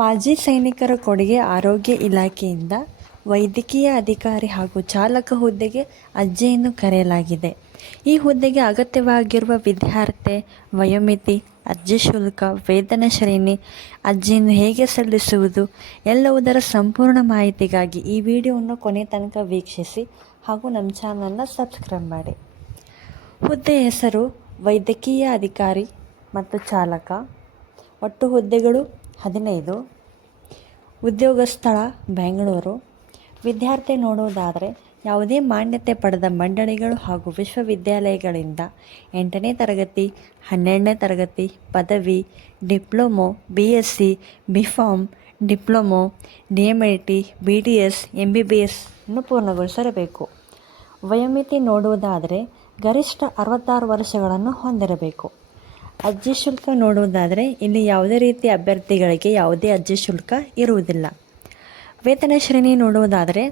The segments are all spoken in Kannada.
ಮಾಜಿ ಸೈನಿಕರ ಕೊಡುಗೆ ಆರೋಗ್ಯ ಇಲಾಖೆಯಿಂದ ವೈದ್ಯಕೀಯ ಅಧಿಕಾರಿ ಹಾಗೂ ಚಾಲಕ ಹುದ್ದೆಗೆ ಅರ್ಜಿಯನ್ನು ಕರೆಯಲಾಗಿದೆ. ಈ ಹುದ್ದೆಗೆ ಅಗತ್ಯವಾಗಿರುವ ವಿದ್ಯಾರ್ಹತೆ, ವಯೋಮಿತಿ, ಅರ್ಜಿ ಶುಲ್ಕ, ವೇತನ ಶ್ರೇಣಿ, ಅರ್ಜಿಯನ್ನು ಹೇಗೆ ಸಲ್ಲಿಸುವುದು ಎಲ್ಲವುದರ ಸಂಪೂರ್ಣ ಮಾಹಿತಿಗಾಗಿ ಈ ವಿಡಿಯೋವನ್ನು ಕೊನೆ ತನಕ ವೀಕ್ಷಿಸಿ ಹಾಗೂ ನಮ್ಮ ಚಾನಲ್ನ ಸಬ್ಸ್ಕ್ರೈಬ್ ಮಾಡಿ. ಹುದ್ದೆ ಹೆಸರು ವೈದ್ಯಕೀಯ ಅಧಿಕಾರಿ ಮತ್ತು ಚಾಲಕ. ಒಟ್ಟು ಹುದ್ದೆಗಳು 15. ಉದ್ಯೋಗ ಸ್ಥಳ ಬೆಂಗಳೂರು. ವಿದ್ಯಾರ್ಥಿ ನೋಡುವುದಾದರೆ ಯಾವುದೇ ಮಾನ್ಯತೆ ಪಡೆದ ಮಂಡಳಿಗಳು ಹಾಗೂ ವಿಶ್ವವಿದ್ಯಾಲಯಗಳಿಂದ 8ನೇ ತರಗತಿ, 12ನೇ ತರಗತಿ, ಪದವಿ, diploma, BSc, BPharm, diploma, DMLT, BDS, MBBS ಅನ್ನು ಪೂರ್ಣಗೊಳಿಸಿರಬೇಕು. ವಯೋಮಿತಿ ನೋಡುವುದಾದರೆ ಗರಿಷ್ಠ 66 ವರ್ಷಗಳನ್ನು ಹೊಂದಿರಬೇಕು. ಅರ್ಜಿ ಶುಲ್ಕ ನೋಡುವುದಾದರೆ ಇಲ್ಲಿ ಯಾವುದೇ ರೀತಿಯ ಅಭ್ಯರ್ಥಿಗಳಿಗೆ ಯಾವುದೇ ಅರ್ಜಿ ಶುಲ್ಕ ಇರುವುದಿಲ್ಲ. ವೇತನ ಶ್ರೇಣಿ ನೋಡುವುದಾದರೆ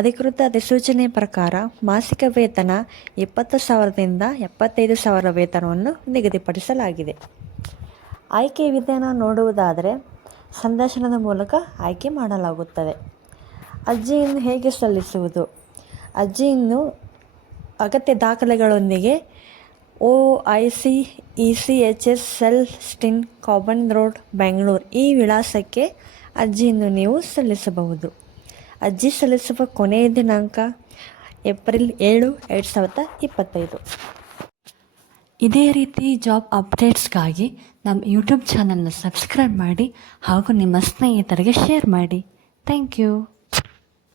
ಅಧಿಕೃತ ಅಧಿಸೂಚನೆ ಪ್ರಕಾರ ಮಾಸಿಕ ವೇತನ 20,000ದಿಂದ 75,000 ವೇತನವನ್ನು ನಿಗದಿಪಡಿಸಲಾಗಿದೆ. ಆಯ್ಕೆ ವಿಧಾನ ನೋಡುವುದಾದರೆ ಸಂದರ್ಶನದ ಮೂಲಕ ಆಯ್ಕೆ ಮಾಡಲಾಗುತ್ತದೆ. ಅರ್ಜಿಯನ್ನು ಹೇಗೆ ಸಲ್ಲಿಸುವುದು? ಅರ್ಜಿಯನ್ನು ಅಗತ್ಯ ದಾಖಲೆಗಳೊಂದಿಗೆ OIC ECHS ಸೆಲ್ ಸ್ಟಿನ್ ಕಾಬನ್ ರೋಡ್ ಬೆಂಗಳೂರು ಈ ವಿಳಾಸಕ್ಕೆ ಅರ್ಜಿಯನ್ನು ನೀವು ಸಲ್ಲಿಸಬಹುದು. ಅರ್ಜಿ ಸಲ್ಲಿಸುವ ಕೊನೆಯ ದಿನಾಂಕ ಏಪ್ರಿಲ್ 7, 2025. ಇದೇ ರೀತಿ ಜಾಬ್ ಅಪ್ಡೇಟ್ಸ್ಗಾಗಿ ನಮ್ಮ ಯೂಟ್ಯೂಬ್ ಚಾನಲ್ನ ಸಬ್ಸ್ಕ್ರೈಬ್ ಮಾಡಿ ಹಾಗೂ ನಿಮ್ಮ ಸ್ನೇಹಿತರಿಗೆ ಶೇರ್ ಮಾಡಿ. Thank you.